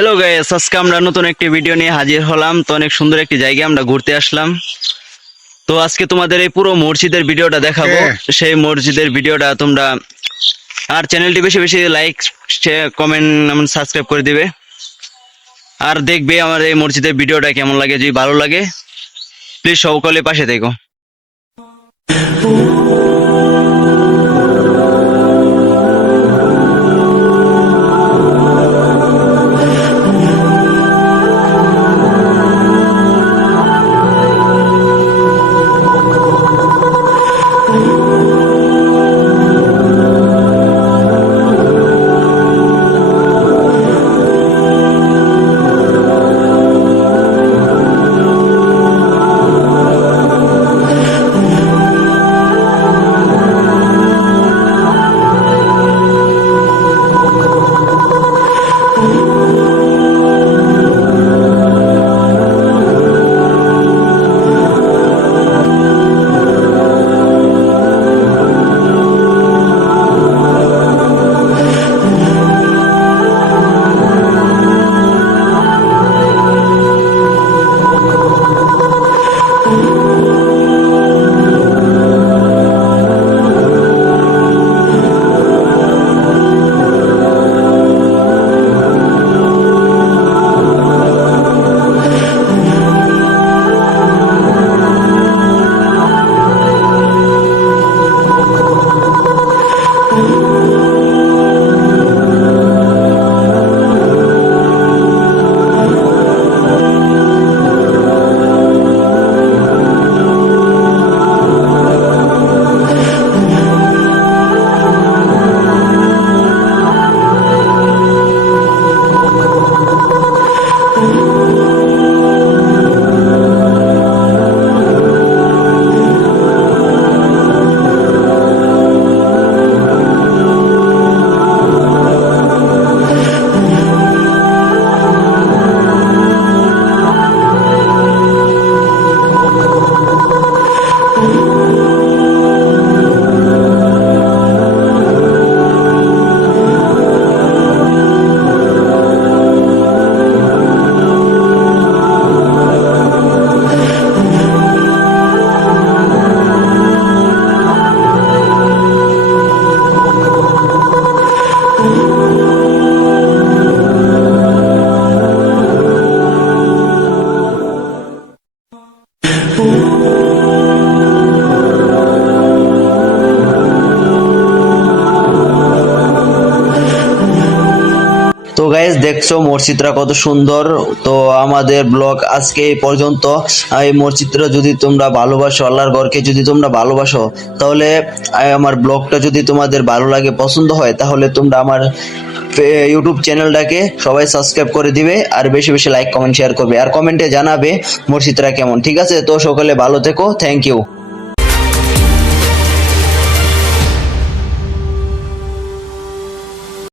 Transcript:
Hello guys, আজকে আমরা নতুন একটি ভিডিও নিয়ে হাজির হলাম। তো অনেক সুন্দর একটি জায়গায় আমরা ঘুরতে আসলাম। তো আজকে তোমাদের এই পুরো মসজিদের ভিডিওটা দেখাবো। সেই মসজিদের ভিডিওটা তোমরা আর চ্যানেলটি বেশি বেশি লাইক, শেয়ার, কমেন্ট এবং সাবস্ক্রাইব করে দিবে। আর দেখবে আমার এই মসজিদের ভিডিওটা কেমন লাগে। যদি ভালো লাগে প্লিজ সকলে পাশে থেকো। তো গাইস, দেখছো মসজিদটা কত সুন্দর। তো আমাদের ব্লগ আজকে এই পর্যন্ত। এই মসজিদটা যদি তোমরা ভালোবাসো, আল্লাহর ঘরকে যদি তোমরা ভালোবাসো, তাহলে আমার ব্লগটা যদি তোমাদের ভালো লাগে, পছন্দ হয়, তাহলে তোমরা আমার ইউটিউব চ্যানেলটাকে সবাই সাবস্ক্রাইব করে দিবে আর বেশি বেশি লাইক, কমেন্ট, শেয়ার করবে আর কমেন্টে জানাবে মসজিদটা কেমন। ঠিক আছে, তো সকলে ভালো থেকো। Thank you.